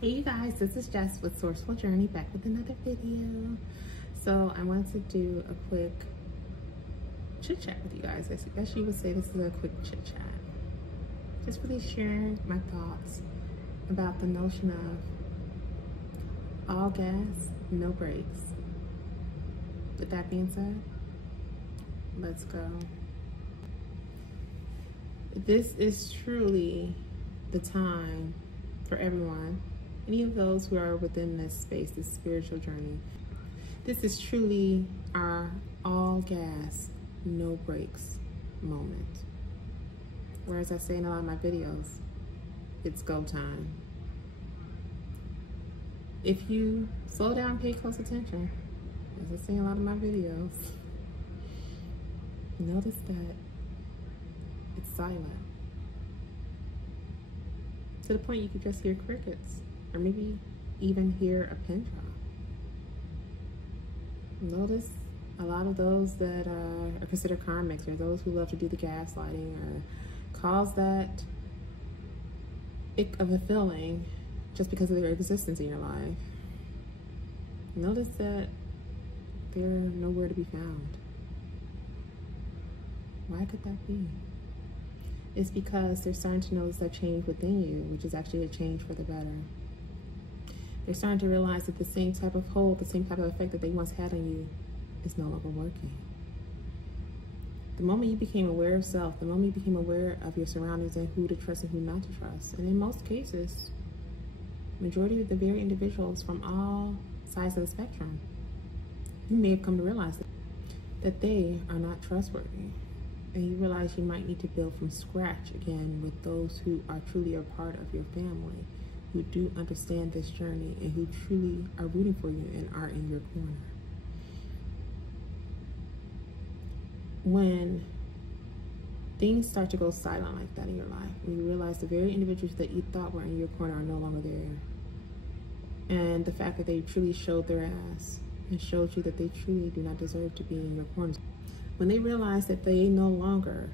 Hey you guys, this is Jess with Sourceful Journey, back with another video. So I wanted to do a quick chit chat with you guys. I guess you would say this is a quick chit chat. Just really sharing my thoughts about the notion of all gas, no brakes. With that being said, let's go. This is truly the time for everyone, any of those who are within this space, this spiritual journey. This is truly our all gas, no brakes moment. Or as I say in a lot of my videos, it's go time. If you slow down and pay close attention, as I say in a lot of my videos, notice that it's silent. To the point you could just hear crickets, or maybe even hear a pin drop. Notice a lot of those that are considered karmics, or those who love to do the gaslighting, or cause that ick of a feeling just because of their existence in your life. Notice that they're nowhere to be found. Why could that be? It's because they're starting to notice that change within you, which is actually a change for the better. They're starting to realize that the same type of hold, the same type of effect that they once had on you is no longer working. The moment you became aware of self, the moment you became aware of your surroundings and who to trust and who not to trust, and in most cases, majority of the very individuals from all sides of the spectrum, you may have come to realize that they are not trustworthy. And you realize you might need to build from scratch again with those who are truly a part of your family, who do understand this journey and who truly are rooting for you and are in your corner. When things start to go silent like that in your life, when you realize the very individuals that you thought were in your corner are no longer there, and the fact that they truly showed their ass and showed you that they truly do not deserve to be in your corner. When they realize that they no longer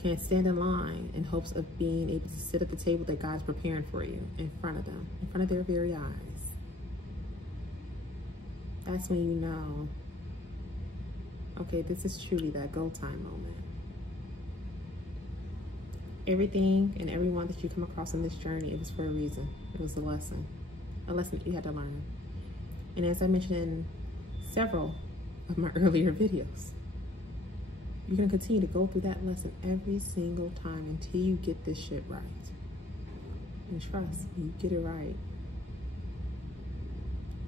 can stand in line in hopes of being able to sit at the table that God's preparing for you in front of them, in front of their very eyes, that's when you know, okay, this is truly that go time moment. Everything and everyone that you come across on this journey, it was for a reason. It was a lesson that you had to learn. And as I mentioned in several of my earlier videos, you're going to continue to go through that lesson every single time until you get this shit right. And trust, you get it right,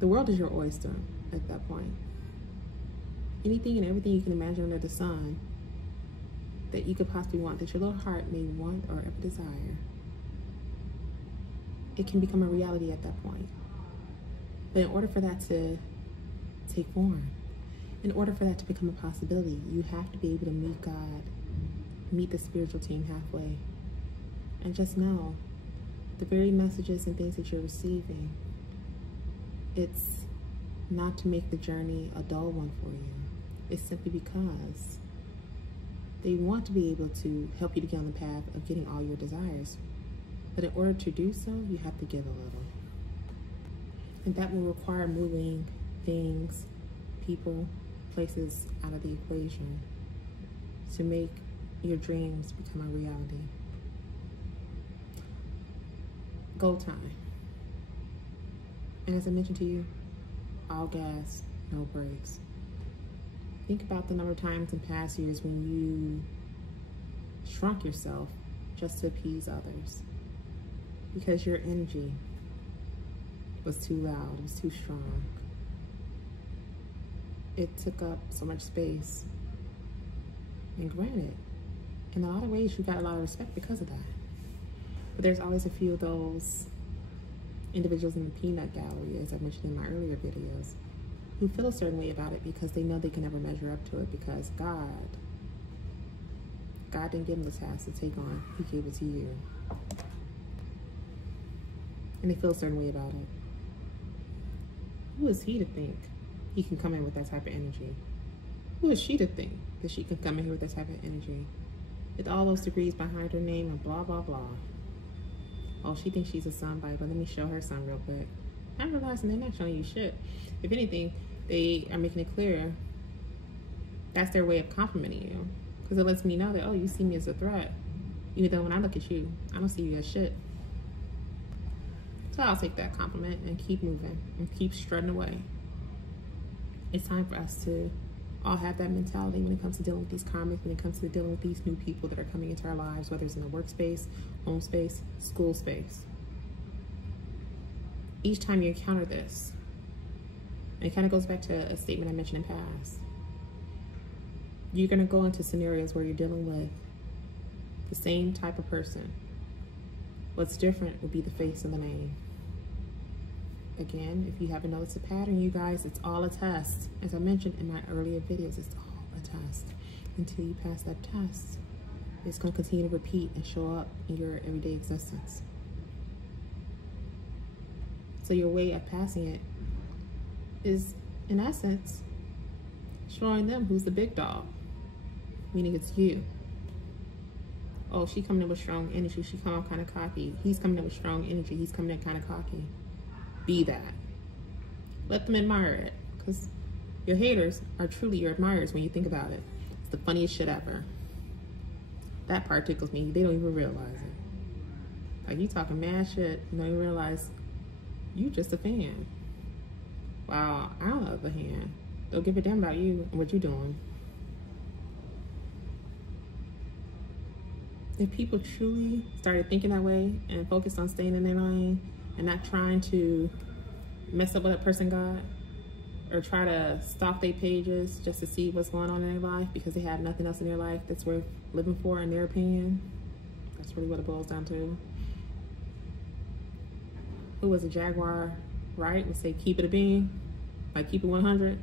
the world is your oyster at that point. Anything and everything you can imagine under the sun that you could possibly want, that your little heart may want or ever desire, it can become a reality at that point. But in order for that to take form, in order for that to become a possibility, you have to be able to meet God, meet the spiritual team halfway. And just know, the very messages and things that you're receiving, it's not to make the journey a dull one for you. It's simply because they want to be able to help you to get on the path of getting all your desires. But in order to do so, you have to give a little. And that will require moving things, people, places out of the equation to make your dreams become a reality. Go time. And as I mentioned to you, all gas, no brakes. Think about the number of times in past years when you shrunk yourself just to appease others because your energy was too loud, it was too strong. It took up so much space. And granted, in a lot of ways, you got a lot of respect because of that. But there's always a few of those individuals in the peanut gallery, as I mentioned in my earlier videos, who feel a certain way about it because they know they can never measure up to it because God didn't give them the task to take on. He gave it to you. And they feel a certain way about it. Who is he to think he can come in with that type of energy? Who is she to think that she can come in here with that type of energy? With all those degrees behind her name and blah, blah, blah. Oh, she thinks she's a somebody, but let me show her some real quick. I'm realizing they're not showing you shit. If anything, they are making it clear that's their way of complimenting you, because it lets me know that, oh, you see me as a threat, even though when I look at you, I don't see you as shit. So I'll take that compliment and keep moving and keep strutting away. It's time for us to all have that mentality when it comes to dealing with these karmas, when it comes to dealing with these new people that are coming into our lives, whether it's in the workspace, home space, school space. Each time you encounter this, and it kind of goes back to a statement I mentioned in past, you're going to go into scenarios where you're dealing with the same type of person. What's different would be the face of the name. Again, if you haven't noticed a pattern, you guys, it's all a test. As I mentioned in my earlier videos, it's all a test. Until you pass that test, it's going to continue to repeat and show up in your everyday existence. So your way of passing it is, in essence, showing them who's the big dog, meaning it's you. Oh, she coming in with strong energy. She coming kind of cocky. He's coming in with strong energy. He's coming in kind of cocky. Be that. Let them admire it, because your haters are truly your admirers when you think about it. It's the funniest shit ever. That part tickles me. They don't even realize it. Like, you talking mad shit, you don't even realize you just a fan. Wow, on the other hand, they'll give a damn about you and what you're doing. If people truly started thinking that way and focused on staying in their lane and not trying to mess up what a person got or try to stalk their pages just to see what's going on in their life because they have nothing else in their life that's worth living for, in their opinion, that's really what it boils down to. Who was a Jaguar, right? Would say keep it a bean, like keep it 100.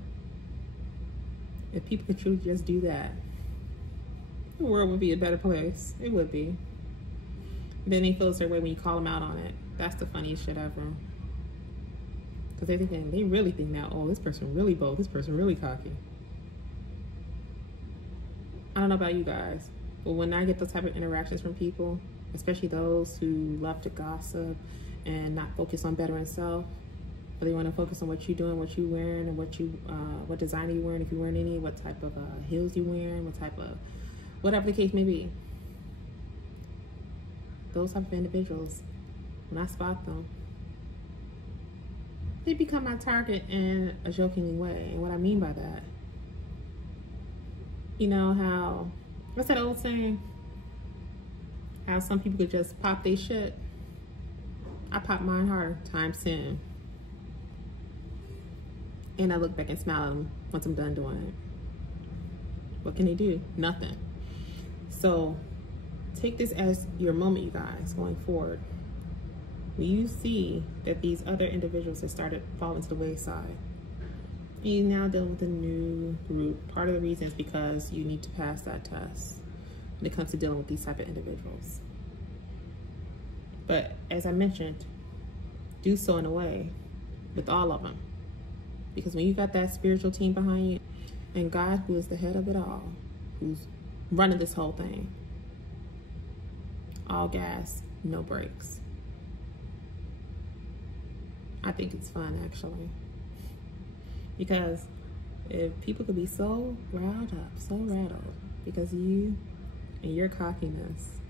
If people could truly just do that, the world would be a better place. It would be. Then they feel a certain way when you call them out on it. That's the funniest shit ever. Because they really think now, oh, this person really bold, this person really cocky. I don't know about you guys, but when I get those type of interactions from people, especially those who love to gossip and not focus on bettering self, but they want to focus on what you're doing, what you're wearing, and what designer you're wearing, if you're wearing any, what type of heels you're wearing, what type of, whatever the case may be. Those type of individuals, when I spot them, they become my target in a joking way. And what I mean by that, you know how, what's that old saying? How some people could just pop their shit. I pop mine harder, times 10. And I look back and smile at them once I'm done doing it. What can they do? Nothing. So take this as your moment, you guys, going forward. When you see that these other individuals have started falling to the wayside, you now deal with a new group. Part of the reason is because you need to pass that test when it comes to dealing with these type of individuals. But as I mentioned, do so in a way with all of them. Because when you got that spiritual team behind you, and God, who is the head of it all, who's running this whole thing, all gas, no brakes. I think it's fun, actually. Because if people could be so riled up, so rattled, because of you and your cockiness,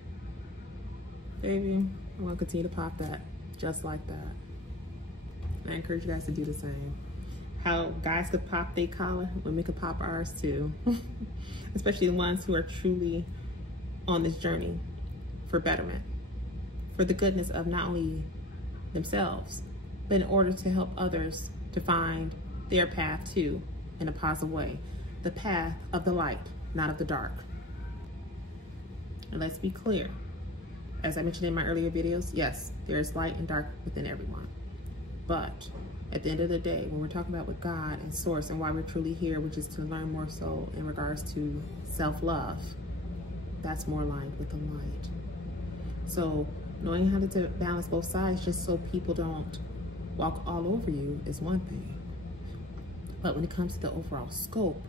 baby, I'm gonna continue to pop that just like that. And I encourage you guys to do the same. How guys could pop their collar, women could pop ours too. Especially the ones who are truly on this journey for betterment, for the goodness of not only themselves, but in order to help others to find their path too in a positive way. The path of the light, not of the dark. And let's be clear. As I mentioned in my earlier videos, yes, there is light and dark within everyone. But at the end of the day, when we're talking about with God and Source and why we're truly here, which is to learn more so in regards to self-love, that's more aligned with the light. So knowing how to balance both sides just so people don't walk all over you is one thing. But when it comes to the overall scope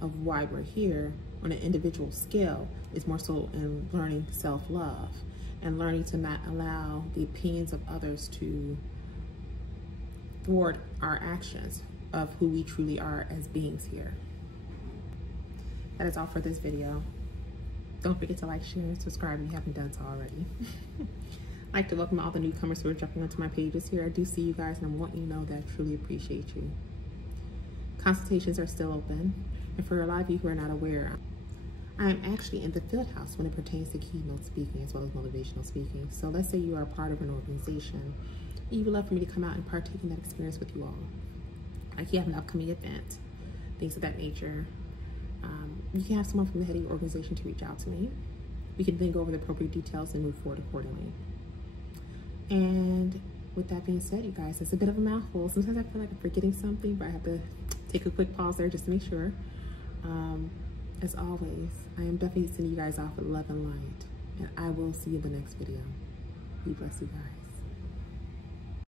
of why we're here on an individual scale, is more so in learning self-love. and learning to not allow the opinions of others to thwart our actions of who we truly are as beings here. That is all for this video. Don't forget to like, share, and subscribe if you haven't done so already. I'd like to welcome all the newcomers who are jumping onto my pages here. I do see you guys, and I want you to know that I truly appreciate you. Consultations are still open, and for a lot of you who are not aware, I am actually in the field house when it pertains to keynote speaking as well as motivational speaking. So let's say you are a part of an organization, and you would love for me to come out and partake in that experience with you all. Like you have an upcoming event, things of that nature. You can have someone from the head of your organization to reach out to me. We can then go over the appropriate details and move forward accordingly. And with that being said, you guys, it's a bit of a mouthful. Sometimes I feel like I'm forgetting something, but I have to take a quick pause there just to make sure. As always, I am definitely sending you guys off with love and light. And I will see you in the next video. Be blessed, you guys.